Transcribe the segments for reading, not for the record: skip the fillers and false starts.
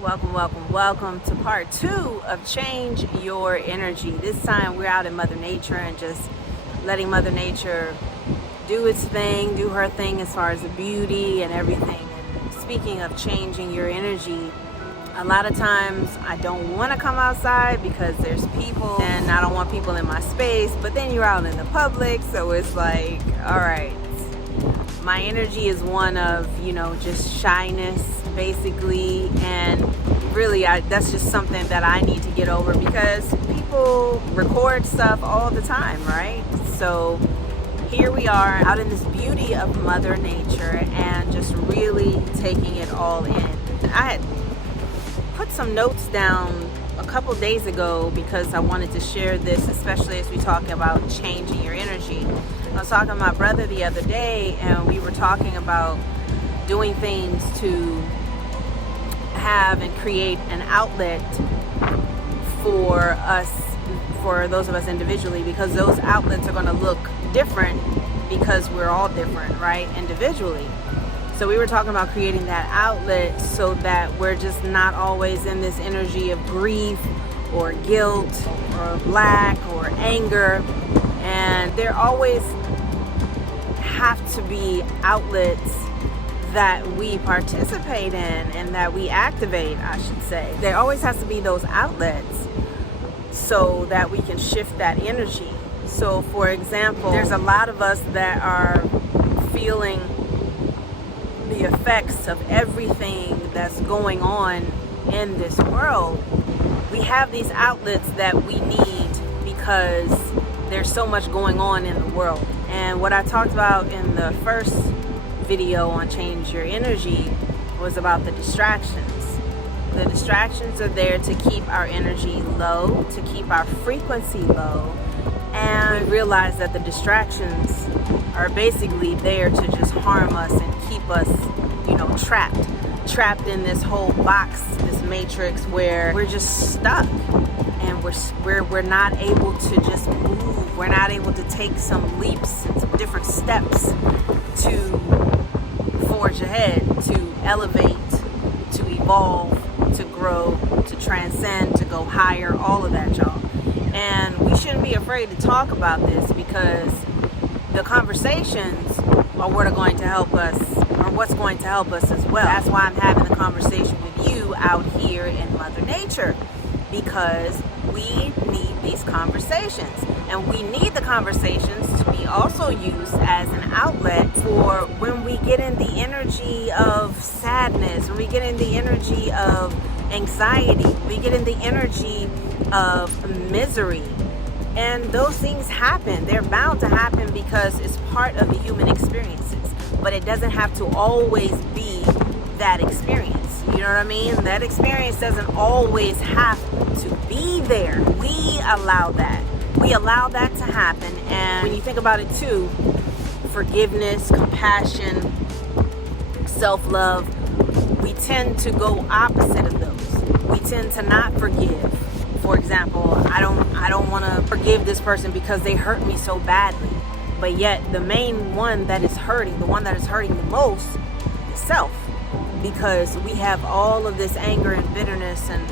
Welcome to part 2 of Change Your Energy. This time we're out in Mother Nature and just letting Mother Nature do its thing, do her thing as far as the beauty and everything. And speaking of changing your energy, a lot of times I don't want to come outside because there's people and I don't want people in my space, but then you're out in the public, so it's like, all right, my energy is one of, just shyness basically, and really that's just something that I need to get over because people record stuff all the time, right? So here we are out in this beauty of Mother Nature and just really taking it all in. I had put some notes down a couple days ago because I wanted to share this, especially as we talk about changing your energy. I was talking to my brother the other day and we were talking about doing things to have and create an outlet for us, for those of us individually, because those outlets are going to look different because we're all different, right, individually. So we were talking about creating that outlet so that we're just not always in this energy of grief or guilt or lack or anger, and there always have to be outlets that we participate in and that we activate, I should say. There always has to be those outlets so that we can shift that energy. So for example, there's a lot of us that are feeling the effects of everything that's going on in this world. We have these outlets that we need because there's so much going on in the world. And what I talked about in the first video on Change Your Energy was about the distractions. The distractions are there to keep our energy low, to keep our frequency low, and we realize that the distractions are basically there to just harm us and keep us, trapped in this whole box, this matrix where we're just stuck and we're not able to just move. We're not able to take some leaps and some different steps to forge ahead, to elevate, to evolve, to grow, to transcend, to go higher, all of that, y'all. And we shouldn't be afraid to talk about this because the conversations are what are going to help us, or what's going to help us as well. That's why I'm having the conversation with you out here in Mother Nature, because we need these conversations, and we need the conversations to be also used as an outlet for when we get in the energy of sadness, when we get in the energy of anxiety, we get in the energy of misery. And those things happen. They're bound to happen because it's part of the human experiences. But it doesn't have to always be that experience. You know what I mean? That experience doesn't always have to be there. We allow that. We allow that to happen. And when you think about it too, forgiveness, compassion, self-love, we tend to go opposite of those. We tend to not forgive. For example, I don't want to forgive this person because they hurt me so badly. But yet the main one that is hurting, the one that is hurting the most, is self. Because we have all of this anger and bitterness and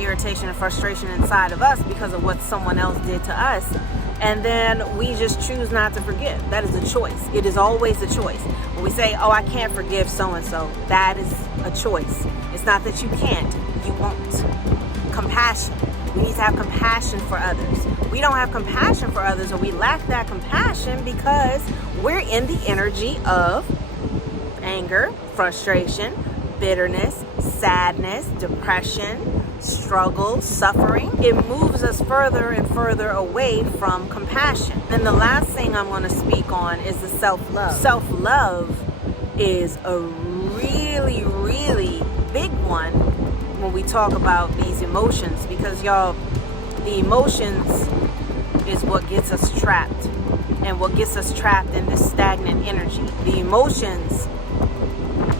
irritation and frustration inside of us because of what someone else did to us. And then we just choose not to forgive. That is a choice. It is always a choice. When we say, oh, I can't forgive so-and-so, that is a choice. It's not that you can't, you won't. Compassion. We need to have compassion for others. We don't have compassion for others, or we lack that compassion because we're in the energy of anger, frustration, bitterness, sadness, depression, struggle, suffering. It moves us further and further away from compassion. And the last thing I'm going to speak on is the self-love. Self-love is a really, really big one when we talk about these emotions, because y'all, the emotions is what gets us trapped, and what gets us trapped in this stagnant energy. The emotions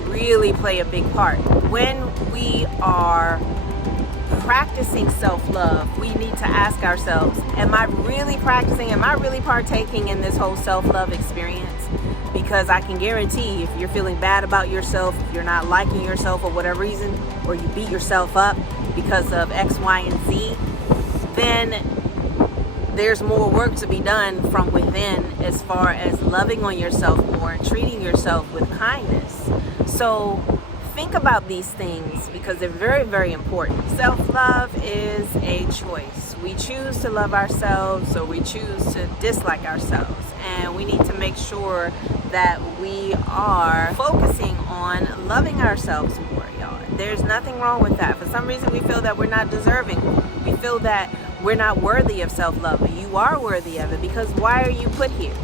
really play a big part. When we are practicing self-love, we need to ask ourselves, am I really practicing, am I really partaking in this whole self-love experience? Because I can guarantee if you're feeling bad about yourself, if you're not liking yourself for whatever reason, or you beat yourself up because of X, Y, and Z, then there's more work to be done from within as far as loving on yourself more and treating yourself with kindness. So think about these things because they're very, very important. Self-love is a choice. We choose to love ourselves or we choose to dislike ourselves. And we need to make sure that we are focusing on loving ourselves more, y'all. There's nothing wrong with that. For some reason, we feel that we're not deserving. We feel that we're not worthy of self-love. But you are worthy of it, because why are you put here?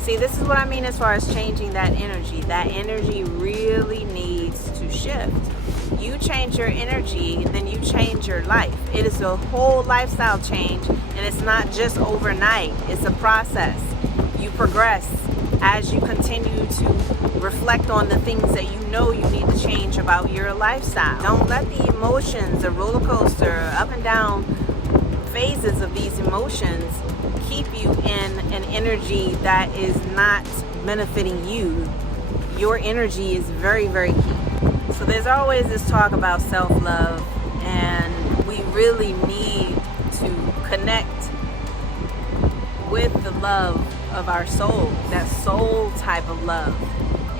See, this is what I mean as far as changing that energy. That energy really needs to shift. You change your energy, then you change your life. It is a whole lifestyle change, and it's not just overnight. It's a process. You progress as you continue to reflect on the things that you know you need to change about your lifestyle. Don't let the emotions, the roller coaster, up and down phases of these emotions keep you in an energy that is not benefiting you. Your energy is very, very key. So there's always this talk about self-love, and we really need to connect with the love of our soul, that soul type of love.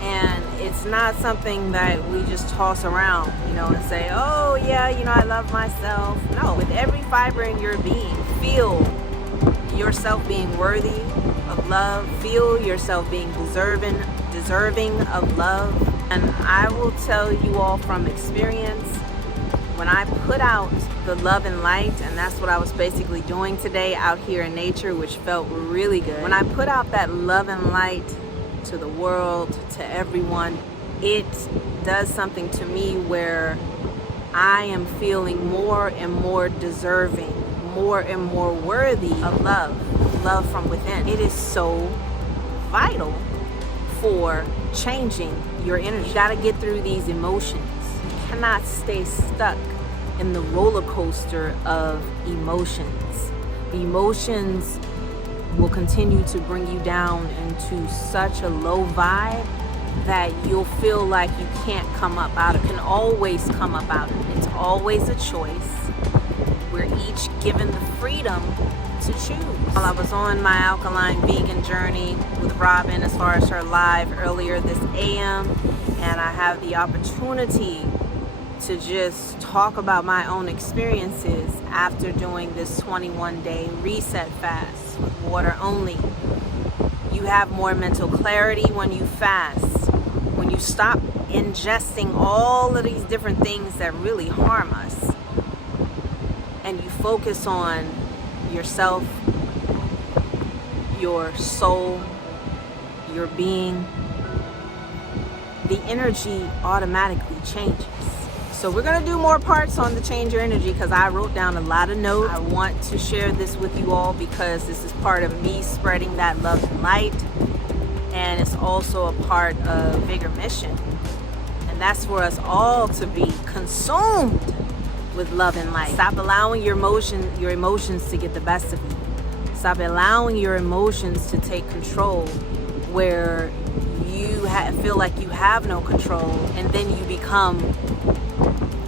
And it's not something that we just toss around, and say, oh yeah, I love myself. No, with every fiber in your being, feel yourself being worthy of love, feel yourself being deserving of love. And I will tell you all from experience, when I put out the love and light, and that's what I was basically doing today out here in nature, which felt really good. When I put out that love and light to the world, to everyone, it does something to me where I am feeling more and more deserving, more and more worthy of love from within. It is so vital for changing your energy. You gotta get through these emotions. You cannot stay stuck in the roller coaster of emotions. The emotions will continue to bring you down into such a low vibe that you'll feel like you can't come up out of it. You can always come up out of it. It's always a choice. We're each given the freedom to choose. While I was on my alkaline vegan journey with Robin as far as her live earlier this AM, and I have the opportunity to just talk about my own experiences after doing this 21-day reset fast with water only. You have more mental clarity when you fast, when you stop ingesting all of these different things that really harm us, and you focus on yourself, your soul, your being. The energy automatically changes. So we're going to do more parts on the change your energy, because I wrote down a lot of notes. I want to share this with you all because this is part of me spreading that love and light, and it's also a part of bigger mission, and that's for us all to be consumed with love and light. Stop allowing your emotions to get the best of you. Stop allowing your emotions to take control where you feel like you have no control, and then you become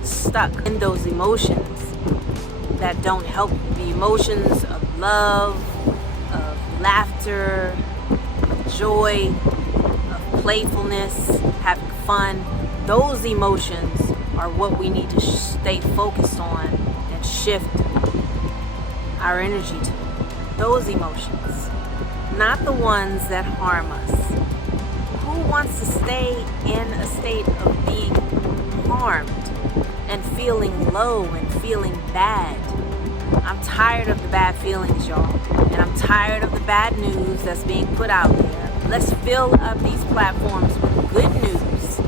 stuck in those emotions that don't help you. The emotions of love, of laughter, of joy, of playfulness, having fun. Those emotions are what we need to stay focused on and shift our energy to. Those emotions, not the ones that harm us. Who wants to stay in a state of being harmed and feeling low and feeling bad? I'm tired of the bad feelings, y'all. And I'm tired of the bad news that's being put out there. Let's fill up these platforms with good news.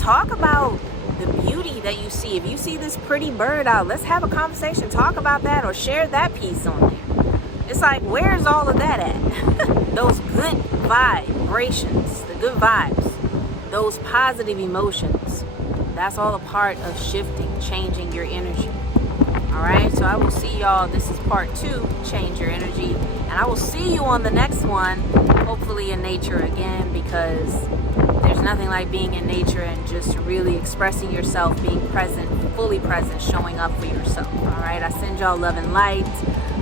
Talk about the beauty that you see. If you see this pretty bird out, let's have a conversation. Talk about that or share that piece on there. It's like, where's all of that at? Those good vibrations, the good vibes, those positive emotions. That's all a part of shifting, changing your energy. All right, so I will see y'all. This is part 2, change your energy, and I will see you on the next one, hopefully in nature again, because there's nothing like being in nature and just really expressing yourself, being present, fully present, showing up for yourself. All right, I send y'all love and light.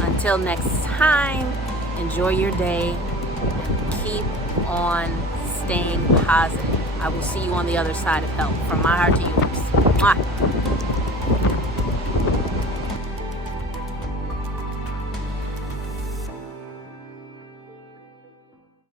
Until next time, enjoy your day and keep on staying positive. I will see you on the other side of help. From my heart to yours. Mwah.